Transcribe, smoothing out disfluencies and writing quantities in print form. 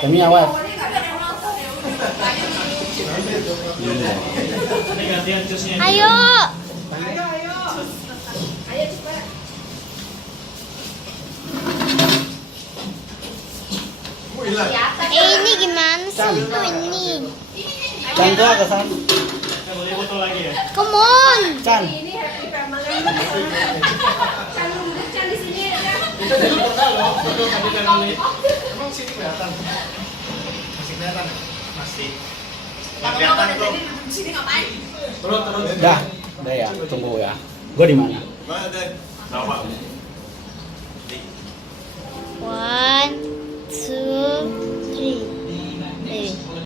Kami awal. Ayo. Ini gimana sih itu ini? Chan tuh ke sana. Come on. Chan. Ini happy family. Chan duduk Chan di sini ya. Itu jadi portal loh, betul tadi family. Emang sini kelihatan? Masih kelihatan? Masih. Kelihatan tuh. Di sini ngapain? Turun. Dah ya, tunggu ya. Gua di mana? Mana deh? Apa? 1, 2, 3.